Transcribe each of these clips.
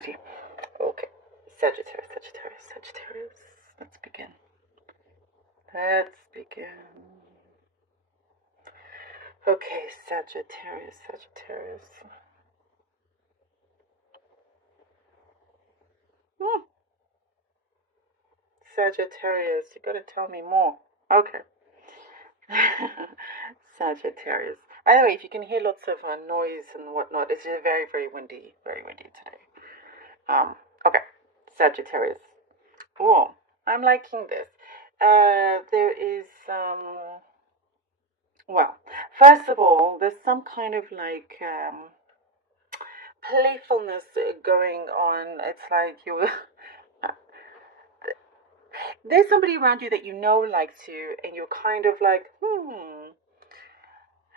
Okay, Sagittarius, Sagittarius, Sagittarius. Let's begin. Let's begin. Okay, Sagittarius, Sagittarius. Sagittarius, you gotta tell me more. Okay. Sagittarius. By the way, if you can hear lots of noise and whatnot, it's just very windy today. Okay, Sagittarius. Oh, I'm liking this. There is well, first of all, there's some kind of like playfulness going on. It's like you're there's somebody around you that you know likes you, and you're kind of like,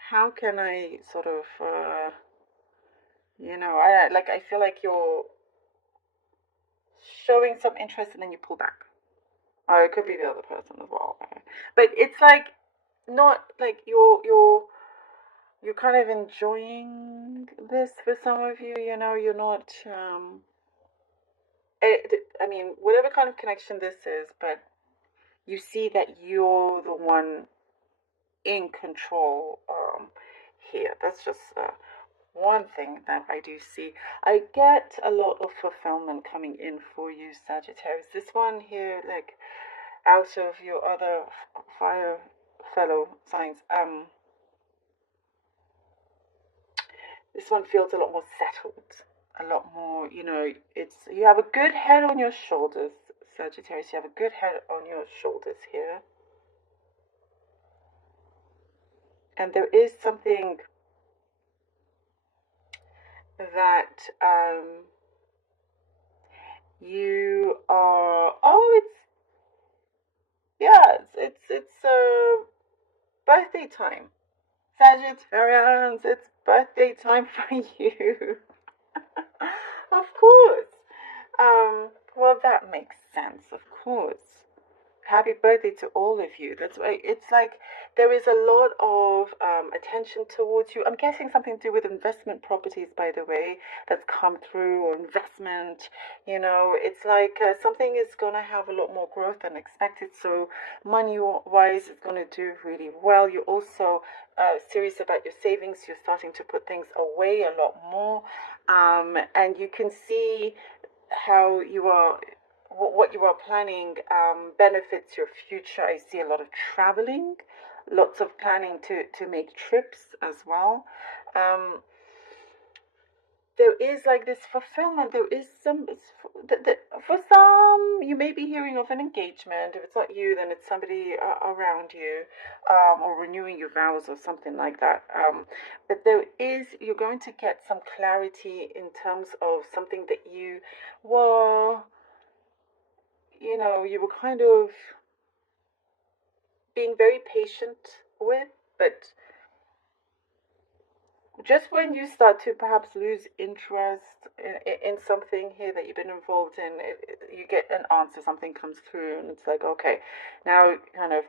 how can I sort of, I feel like you're showing some interest and then you pull back. Or it could be the other person as well. But it's like not like you're kind of enjoying this for some of you. You know, you're not. I mean, whatever kind of connection this is, but you see that you're the one in control here. That's just one thing that I do see. I get a lot of fulfillment coming in for you, Sagittarius. This one here, like out of your other fire fellow signs, this one feels a lot more settled, a lot more, it's you have a good head on your shoulders, Sagittarius. You have a good head on your shoulders here. And there is something that you are, it's birthday time. Sagittarians, it's birthday time for you. Of course. Well, that makes sense, of course. Happy birthday to all of you. That's why it's like there is a lot of attention towards you. I'm guessing something to do with investment properties, by the way, that's come through, or investment. It's like something is going to have a lot more growth than expected. So, money wise, it's going to do really well. You're also serious about your savings. You're starting to put things away a lot more. And you can see how you are what you are planning benefits your future. I see a lot of traveling, lots of planning to make trips as well. There is like this fulfillment. There is for some, you may be hearing of an engagement. If it's not you, then it's somebody around you, or renewing your vows or something like that. But you're going to get some clarity in terms of something that you were kind of being very patient with, but just when you start to perhaps lose interest in something here that you've been involved in, you get an answer, something comes through, and it's like, okay, now kind of,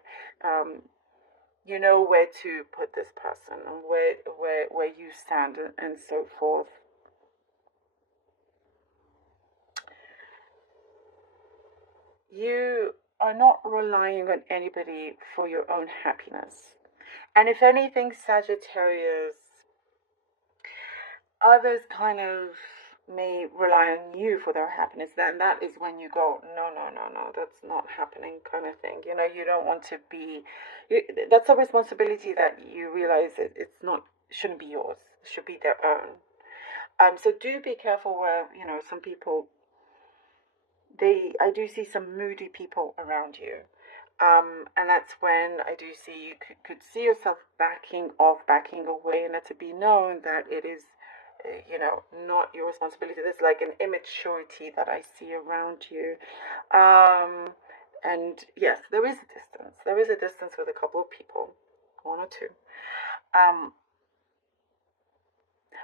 you know where to put this person and where you stand and so forth. You are not relying on anybody for your own happiness. And if anything, Sagittarius, others kind of may rely on you for their happiness. Then that is when you go, no, that's not happening, kind of thing. You don't want to be. That's a responsibility that you realize shouldn't be yours. It should be their own. So do be careful where some people. I do see some moody people around you. And that's when I do see you could see yourself backing off, backing away, and let it be known that it is, not your responsibility. There's like an immaturity that I see around you. And yes, there is a distance. There is a distance with a couple of people, one or two.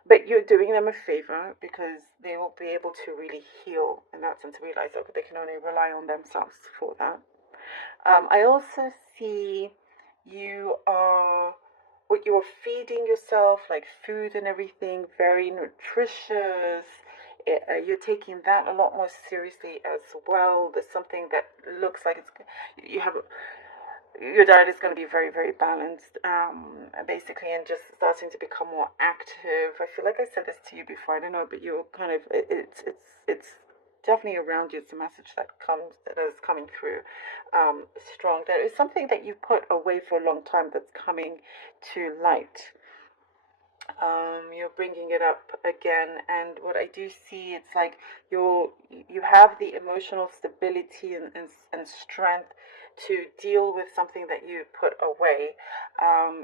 But you're doing them a favor because they will be able to really heal in that sense, realize that they can only rely on themselves for that. I also see what you're feeding yourself, like food and everything, very nutritious. you're taking that a lot more seriously as well. There's something that looks like you have your diet is going to be very, very balanced, basically, and just starting to become more active. I feel like I said this to you before. I don't know, but you're kind of it's definitely around you. It's a message that is coming through strong. There is something that you put away for a long time that's coming to light. You're bringing it up again, and what I do see, it's like you have the emotional stability and strength to deal with something that you put away.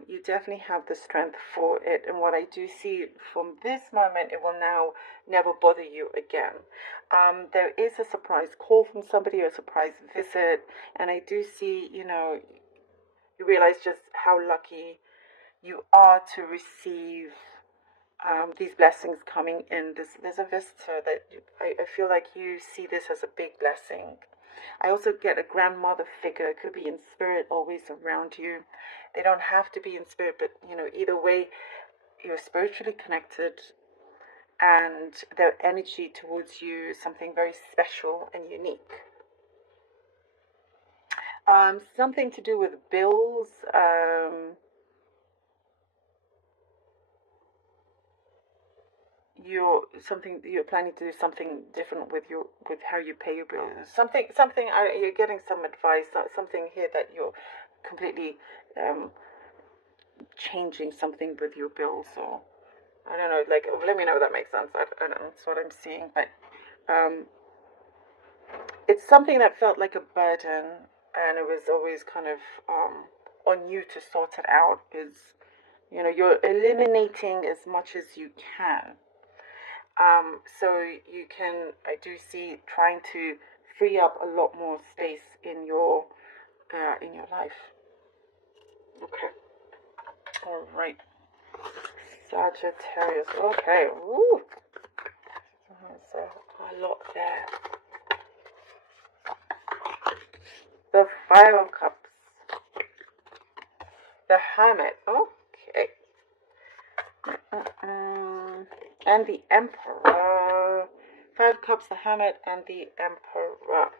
You definitely have the strength for it, and what I do see from this moment, it will now never bother you again. There is a surprise call from somebody, or a surprise visit, and I do see, you realize just how lucky you are to receive these blessings coming in. There's a visitor that I feel like you see this as a big blessing. I also get a grandmother figure. It could be in spirit, always around you. They don't have to be in spirit, but either way, you're spiritually connected, and their energy towards you is something very special and unique. Something to do with bills. You're planning to do something different with how you pay your bills. You're getting some advice. Something here that you're completely changing something with your bills. So I don't know. Like, let me know if that makes sense. I don't know. That's what I'm seeing, but it's something that felt like a burden, and it was always kind of on you to sort it out. Because you're eliminating as much as you can. So you can, I do see, trying to free up a lot more space in your life. Okay. All right. Sagittarius. Okay. Woo. So a lot there. The Five of Cups. The Hermit. Okay. And the Emperor. Five Cups, the Hermit, and the Emperor.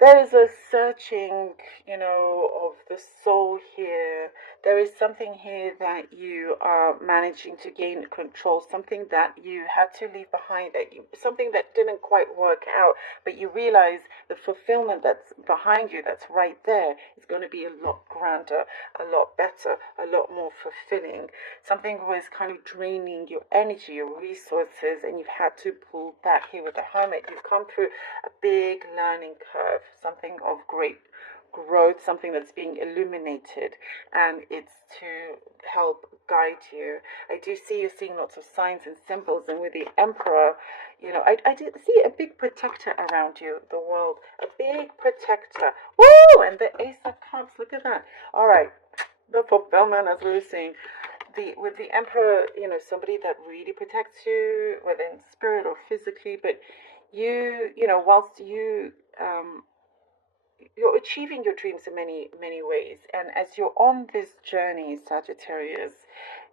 There is a searching, of the soul here. There is something here that you are managing to gain control, something that you had to leave behind, something that didn't quite work out, but you realize the fulfillment that's behind you, that's right there, is going to be a lot grander, a lot better, a lot more fulfilling. Something was kind of draining your energy, your resources, and you've had to pull back. Here with the Hermit, you've come through a big learning curve, something of great growth, something that's being illuminated, and it's to help guide you. I do see you seeing lots of signs and symbols, and with the Emperor, I did see a big protector around you, the world, a big protector. Woo! And the Ace of Cups, look at that. All right, the fulfillment, as we were saying. With the Emperor, somebody that really protects you, whether in spirit or physically, but whilst you're achieving your dreams in many, many ways. And as you're on this journey, Sagittarius,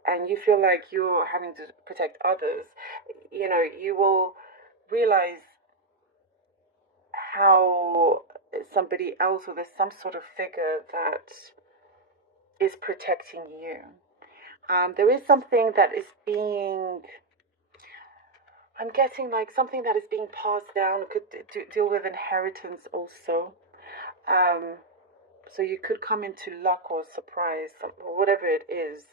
and you feel like you're having to protect others, you will realize how somebody else, or there's some sort of figure that is protecting you. There is something that is being, I'm getting like something that is being passed down. It could deal with inheritance also. So you could come into luck or surprise, whatever it is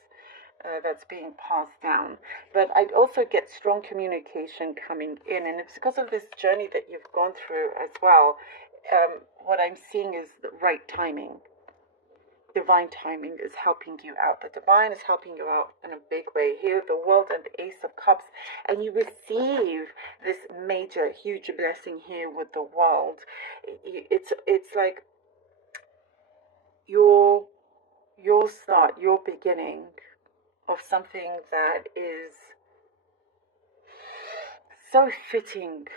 that's being passed down. But I'd also get strong communication coming in, and it's because of this journey that you've gone through as well. What I'm seeing is the right timing. Divine timing is helping you out. The divine is helping you out in a big way. Here, the World and the Ace of Cups, and you receive this major, huge blessing here with the World. It's like your start, your beginning of something that is so fitting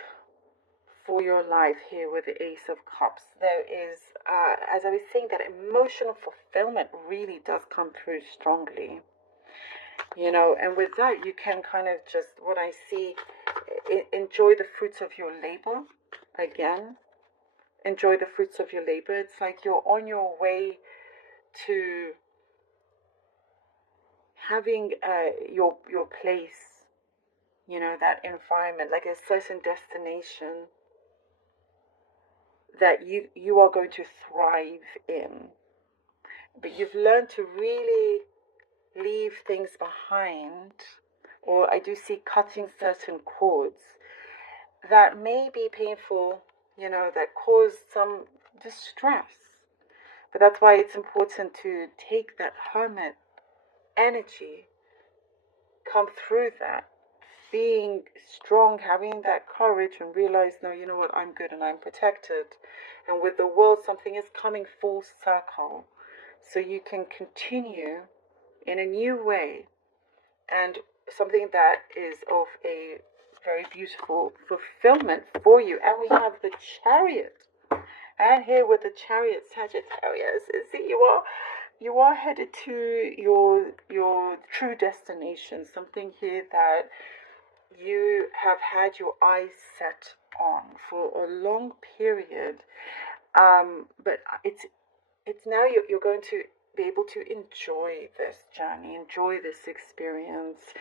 for your life here with the Ace of Cups. There is, as I was saying, that emotional fulfillment really does come through strongly. you know, and with that, you can kind of just, what I see, enjoy the fruits of your labor again. Enjoy the fruits of your labor. It's like you're on your way to having your place, you know, that environment, like a certain destination that you are going to thrive in. But you've learned to really leave things behind, or I do see cutting certain cords that may be painful, you know, that cause some distress. But that's why it's important to take that hermit energy, come through that, being strong, having that courage, and realize, no, you know what, I'm good and I'm protected. And with the world, something is coming full circle. So you can continue in a new way, and something that is of a very beautiful fulfillment for you. And we have the Chariot. And here with the Chariot, Sagittarius, see, you are headed to your true destination, something here that you have had your eyes set on for a long period. But it's now you're going to be able to enjoy this journey, enjoy this experience.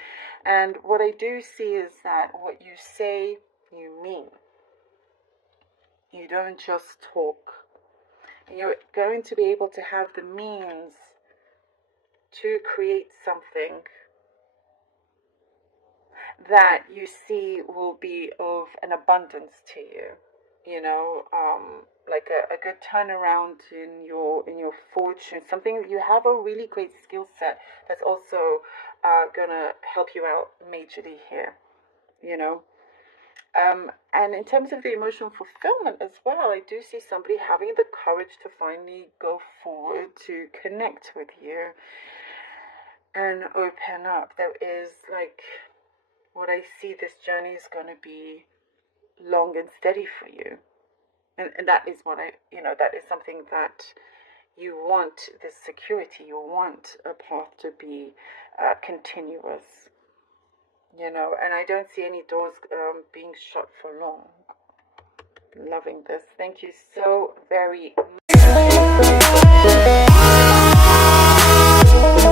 And what I do see is that what you say, you mean. You don't just talk. You're going to be able to have the means to create something that you see will be of an abundance to you. You know, like a good turnaround in your fortune, something that you have a really great skill set that's also gonna help you out majorly here, you know. And in terms of the emotional fulfillment as well, I do see somebody having the courage to finally go forward to connect with you and open up. There is, like, what I see, this journey is going to be long and steady for you. And that is what that is something that you want, this security. You want a path to be continuous, you know, and I don't see any doors being shut for long. Loving this. Thank you so very much.